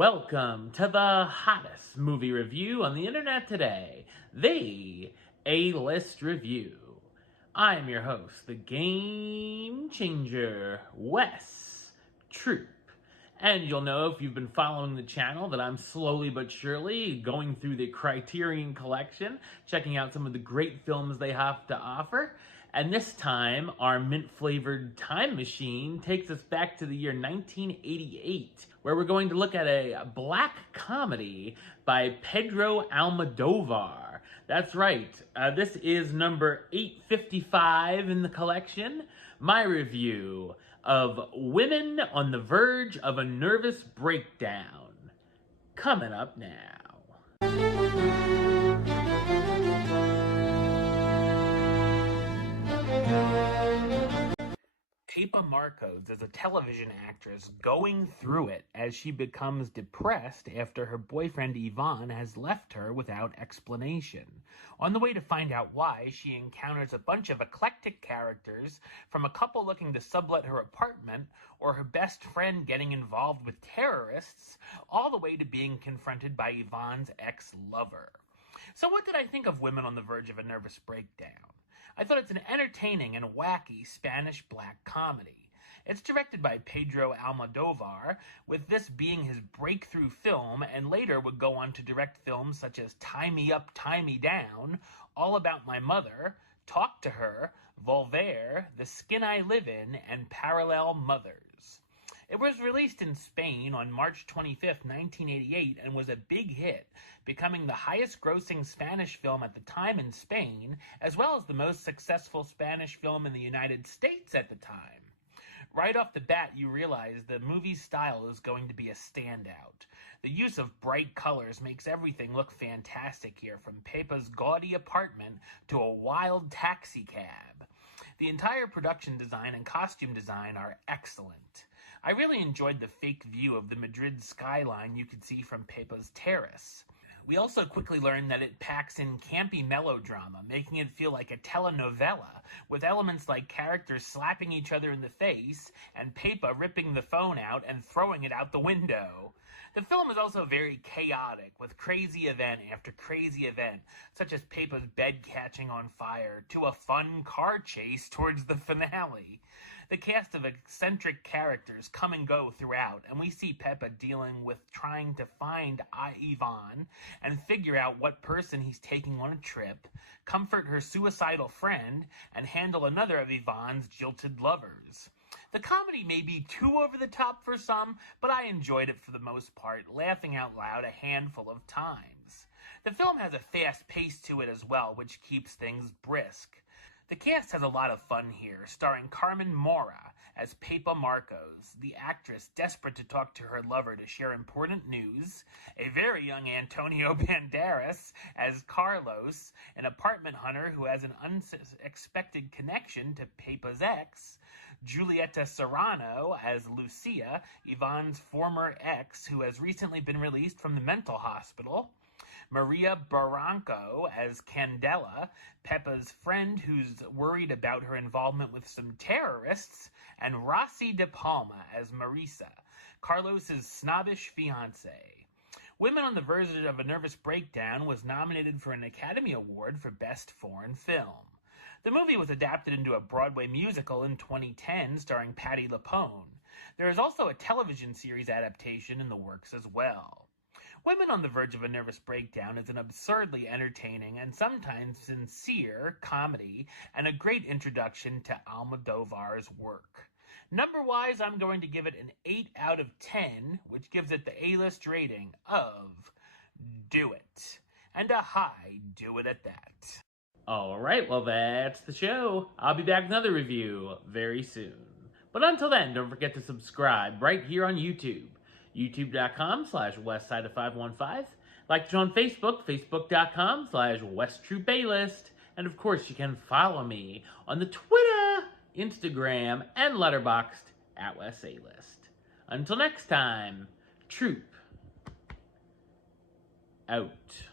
Welcome to the hottest movie review on the internet today, the A-List Review. I'm your host, the Game Changer, Wes Troop. And you'll know if you've been following the channel that I'm slowly but surely going through the Criterion Collection, checking out some of the great films they have to offer. And this time, our mint-flavored time machine takes us back to the year 1988, where we're going to look at a black comedy by Pedro Almodovar. That's right, this is number 855 in the collection, my review of Women on the Verge of a Nervous Breakdown. Coming up now. Pepa Marcos is a television actress going through it as she becomes depressed after her boyfriend Ivan has left her without explanation. On the way to find out why, she encounters a bunch of eclectic characters, from a couple looking to sublet her apartment, or her best friend getting involved with terrorists, all the way to being confronted by Ivan's ex-lover. So what did I think of Women on the Verge of a Nervous Breakdown? I thought it's an entertaining and wacky Spanish black comedy. It's directed by Pedro Almodovar, with this being his breakthrough film, and later would go on to direct films such as Tie Me Up, Tie Me Down, All About My Mother, Talk to Her, Volver, The Skin I Live In, and Parallel Mothers. It was released in Spain on March 25, 1988, and was a big hit, becoming the highest-grossing Spanish film at the time in Spain, as well as the most successful Spanish film in the United States at the time. Right off the bat, you realize the movie's style is going to be a standout. The use of bright colors makes everything look fantastic here, from Pepa's gaudy apartment to a wild taxi cab. The entire production design and costume design are excellent. I really enjoyed the fake view of the Madrid skyline you could see from Pepa's terrace. We also quickly learned that it packs in campy melodrama, making it feel like a telenovela, with elements like characters slapping each other in the face, and Pepa ripping the phone out and throwing it out the window. The film is also very chaotic, with crazy event after crazy event, such as Pepa's bed catching on fire, to a fun car chase towards the finale. The cast of eccentric characters come and go throughout, and we see Pepa dealing with trying to find Ivan and figure out what person he's taking on a trip, comfort her suicidal friend, and handle another of Ivan's jilted lovers. The comedy may be too over the top for some, but I enjoyed it for the most part, laughing out loud a handful of times. The film has a fast pace to it as well, which keeps things brisk. The cast has a lot of fun here, starring Carmen Mora as Pepa Marcos, the actress desperate to talk to her lover to share important news, a very young Antonio Banderas as Carlos, an apartment hunter who has an unexpected connection to Pepa's ex, Julieta Serrano as Lucia, Ivan's former ex who has recently been released from the mental hospital, Maria Barranco as Candela, Pepa's friend who's worried about her involvement with some terrorists, and Rossi de Palma as Marisa, Carlos's snobbish fiancée. Women on the Verge of a Nervous Breakdown was nominated for an Academy Award for Best Foreign Film. The movie was adapted into a Broadway musical in 2010 starring Patti LuPone. There is also a television series adaptation in the works as well. Women on the Verge of a Nervous Breakdown is an absurdly entertaining and sometimes sincere comedy and a great introduction to Almodovar's work. Number-wise, I'm going to give it an 8 out of 10, which gives it the A-list rating of Do It. And a high do it at that. Alright, well that's the show. I'll be back with another review very soon. But until then, don't forget to subscribe right here on YouTube. youtube.com/westside515. Like the show on Facebook, facebook.com/WestTroopAlist. And of course, you can follow me on the Twitter, Instagram, and Letterboxd @WesAlist. Until next time, Troop out.